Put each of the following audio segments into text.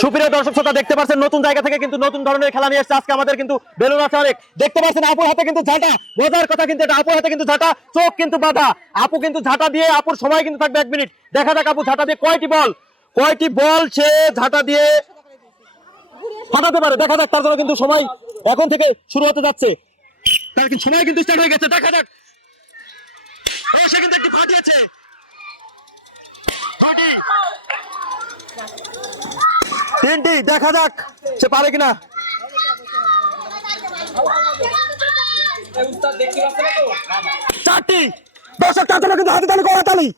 সুপ্রিয় দর্শক শ্রোতা দেখতে পাচ্ছেন নতুন জায়গা থেকে কিন্তু নতুন ধরনের খেলা নিয়ে এসেছে আজকে আমাদের কিন্তু বেলুন আছে অনেক। দেখতে পাচ্ছেন আপুর হাতে কিন্তু ঝাঁটা, মজার কথা কিন্তু এটা, আপুর হাতে কিন্তু ঝাঁটা, চোখ কিন্তু বাঁধা। আপু কিন্তু ঝাঁটা দিয়ে, আপুর সময় কিন্তু থাকবে 1 মিনিট। দেখা যাক আপু ঝাঁটা দিয়ে কয়টি বল সে ঝাঁটা দিয়ে ফাটাতে পারে। দেখা যাক, তার জন্য কিন্তু সময় এখন থেকে শুরু হতে যাচ্ছে। তার কিন্তু সময় কিন্তু স্টার্ট হয়ে গেছে। দেখা যাক, সে কিন্তু একটি ফাটিয়েছে। তিনটি, দেখা যাক সে পারে কিনা। চারটি, দর্শক তার জন্য কিন্তু হাতে তালি করা তালি।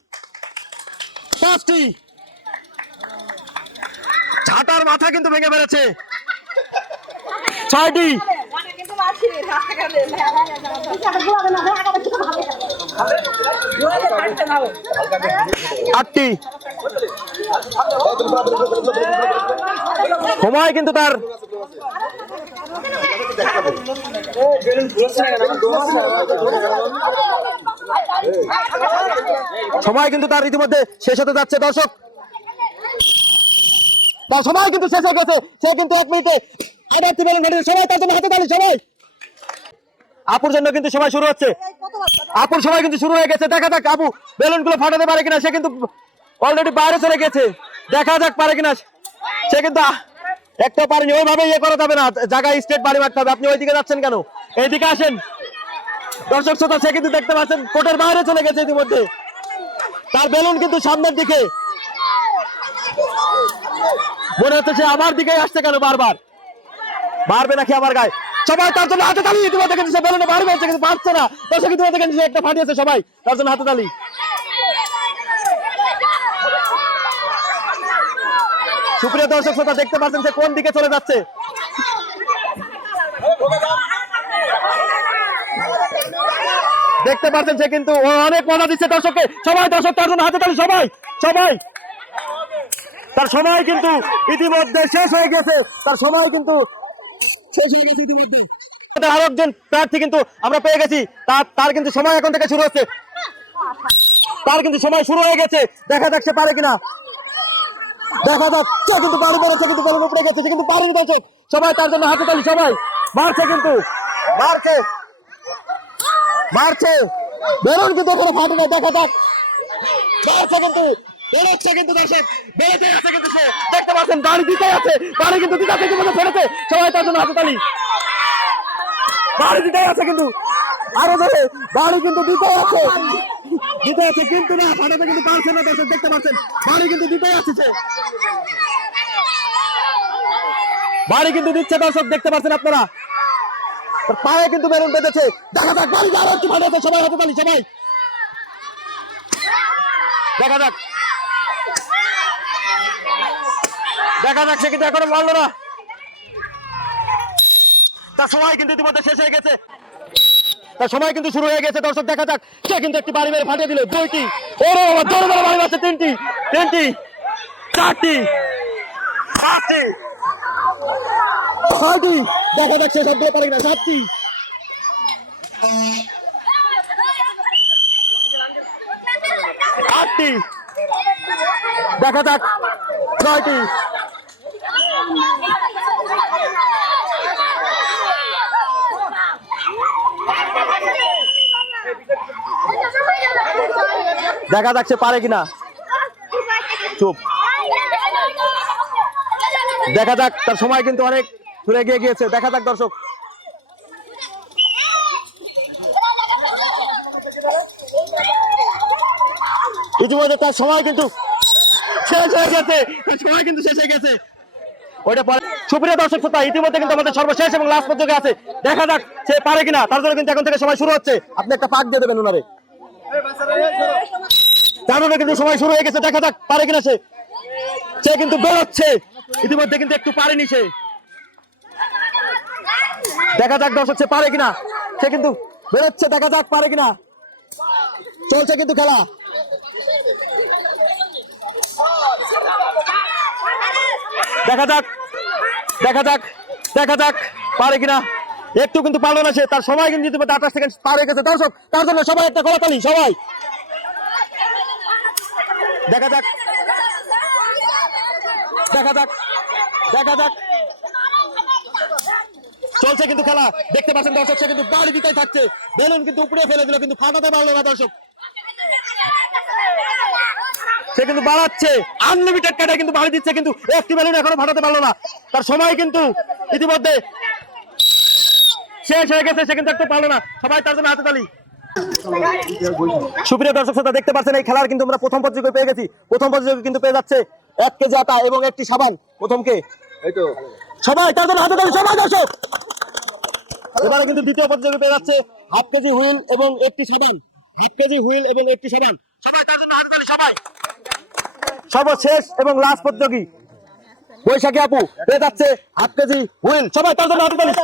পাঁচটি, ঝাঁটার মাথা কিন্তু ভেঙে ফেলেছে। ছয়টি, আটটি, সময় কিন্তু তার ইতিমধ্যে শেষ হতে যাচ্ছে। দর্শক তার সময় কিন্তু শেষ হয়ে গেছে। সে কিন্তু 1 মিনিটে আদার্থী বেলুন ফাটিয়েছে। সবাই তার জন্য হাতে তালি। সবাই, আপুর জন্য কিন্তু সময় শুরু হচ্ছে। আপুর সময় কিন্তু শুরু হয়ে গেছে। দেখা যাক আপু বেলুন গুলো ফাটাতে পারে কিনা। সে কিন্তু অলরেডি বাইরে চলে গেছে। দেখা যাক পারে কিনা। সে কিন্তু একটা পারেনি। ওইভাবে ইয়ে করা যাবে না, জায়গায় স্ট্রেট বাড়ি মারতে হবে। আপনি ওইদিকে যাচ্ছেন কেন? এইদিকে আসেন। দর্শক শ্রোতা, সে কিন্তু দেখতে পাচ্ছেন কোর্টের বাইরে চলে গেছে ইতিমধ্যে। তার বেলুন কিন্তু সামনের দিকে। মনে হচ্ছে সে আমার দিকে আসছে কেন বারবার। মারবে নাকি আমার গায়ে? সবাই তার জন্য হাতে তালি। ইতিমধ্যে কিন্তু সে বেলুনে মারবে কিন্তু পারছে না। দর্শক ইতিমধ্যে কিন্তু সে একটা ফাটিয়েছে। সবাই তার জন্য হাতে তালি। সুপ্রিয় দর্শক শ্রোতা দেখতে পাচ্ছেন সে কোন দিকে চলে যাচ্ছে। দেখতে পাচ্ছেন সে কিন্তু অনেক মজা দিচ্ছে দর্শককে। সবাই দর্শক তার জন্য হাতে তালি। সবাই তার সময় কিন্তু ইতিমধ্যে শেষ হয়ে গেছে। তার সময় কিন্তু শেষ হয়ে গেছে ইতিমধ্যে। আরো একজন প্রার্থী কিন্তু আমরা পেয়ে গেছি। তার কিন্তু সময় এখন থেকে শুরু হচ্ছে। তার কিন্তু সময় শুরু হয়ে গেছে। দেখা যাক সে পারে কিনা। দেখা যাক, সে কিন্তু পারি পেরেছে, কিন্তু বেলুন উপরে গেছে, কিন্তু পারেনি। দর্শক সবাই তার জন্য হাতে তালি। সবাই মারছে কিন্তু মারছে বেলুন কিন্তু এখানে ফাটে না। দেখা যাক, মারছে কিন্তু বেরোচ্ছে কিন্তু। দর্শক বেরোতে আছে কিন্তু সে। দেখতে পাচ্ছেন বাড়ি দিতে আছে। বাড়ি কিন্তু দিতে আছে, কিন্তু ফেলেছে। সবাই তার জন্য হাতে তালি। বাড়ি দিতে আছে কিন্তু আরো ধরে বাড়ি কিন্তু দিতে আছে কিন্তু না, ফাটাতে কিন্তু পারছে না। দর্শক দেখতে পাচ্ছেন বাড়ি কিন্তু দিতে আছে সে। বাড়ি কিন্তু দিচ্ছে। দর্শক দেখতে পাচ্ছেন আপনারা, তার পায়ে কিন্তু বেলুন বেঁধেছে। দেখা যাক বাড়ি আরো একটু ফাটাতে। সবাই হাতে তালি। সবাই দেখা যাক সে কিন্তু এখনো মারলো না। তার সময় কিন্তু ইতিমধ্যে শেষ হয়ে গেছে। তার সময় কিন্তু শুরু হয়ে গেছে। দর্শক দেখা যাক, সে কিন্তু একটি বাড়ি মেরে ফাটিয়ে দিল। 2টি, ওরে বাবা, জোরে জোরে বাড়ি মারছে। 3টি, 4টি, 5টি, 6টি। দেখা যাক সে সবগুলো পারে কিনা। 7টি, 8টি, দেখা যাক 9টি, দেখা যাক সে পারে কিনা। চুপ। দেখা যাক, তার সময় কিন্তু অনেক দূরে এগিয়ে গিয়েছে। দেখা যাক দর্শক। ইতিমধ্যে তার সময় কিন্তু শেষ হয়ে গেছে। ওইটা পরে। সুপ্রিয় দর্শক শ্রোতা, ইতিমধ্যে কিন্তু আমাদের সর্বশেষ এবং লাস্ট পর্যায়ে আছে। দেখা যাক সে পারে কিনা। তার জন্য কিন্তু এখন থেকে সময় শুরু হচ্ছে। আপনি একটা পাক দিয়ে দেবেন ওনারে। তার জন্য কিন্তু সময় শুরু হয়ে গেছে। দেখা যাক পারে কিনা সে কিন্তু বেরোচ্ছে। ইতিমধ্যে কিন্তু একটু পারেনি সে। দেখা যাক দর্শক সে পারে কিনা। সে কিন্তু বেরোচ্ছে। দেখা যাক পারে কিনা। চলছে কিন্তু খেলা। দেখা যাক পারে কিনা। একটু কিন্তু পারলো না সে। তার সময় কিন্তু 28 সেকেন্ড পার হয়ে গেছে। দর্শক তার জন্য সবাই একটা করতালি। সবাই দেখা যাক দেখা যাক, চলছে কিন্তু খেলা, দেখতে পাচ্ছেন দর্শক, সে কিন্তু বাড়ি দিতেই থাকছে, বেলুন কিন্তু উপরে ফেলে দিল, কিন্তু ফাটাতে পারলো না দর্শক। সে কিন্তু বাড়াচ্ছে, আনলিমিটেড কাটা কিন্তু বাড়ি দিচ্ছে, কিন্তু একটি বেলুন এখনো ফাটাতে পারলো না। তার সময় কিন্তু ইতিমধ্যে শেষ হয়ে গেছে, সে কিন্তু একটু পারলো না। সবাই তার জন্য হাতে তালি। সুপ্রিয় দর্শক শ্রোতা, দেখতে পাচ্ছেন এই খেলার কিন্তু আমরা প্রথম প্রতিযোগী পেয়ে গেছি। প্রথম প্রতিযোগী কিন্তু পেয়ে যাচ্ছে 1 কেজি আটা এবং একটি সাবান। প্রথমকে এই তো সবাই তার জন্য হাতে তালি, সবাই দর্শক। এবারে কিন্তু দ্বিতীয় প্রতিযোগী পেয়ে যাচ্ছে 1/2 কেজি হুইল এবং একটি সাবান। 1/2 কেজি হুইল এবং একটি সাবান। সবাই তার জন্য হাতে তালি, সবাই। সর্বশেষ এবং লাস্ট প্রতিযোগী বৈশাখী আপু পেয়ে যাচ্ছে 1/2 কেজি হুইল। সবাই তার জন্য হাতে তালি।